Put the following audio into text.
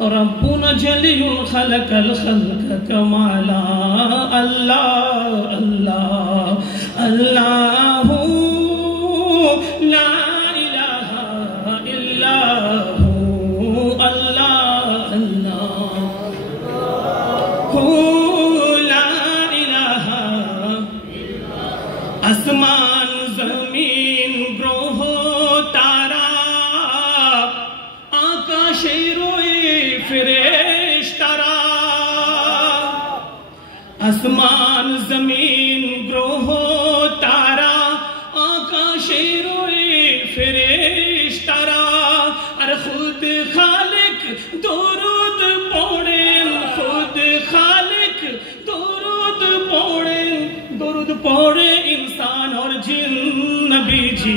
ربنا جلی خلق الخلق کمالا اللہ اللہ اللہ لا الہ الا ہو اللہ اللہ لا الہ آسمان زمین گروہ تارا آکاشے روئے فرشترا آسمان زمین گروہ تارا آکاشے روئے فرشترا اور خود خالق درود پوڑیں خود خالق درود پوڑیں انسان اور جن نبی جی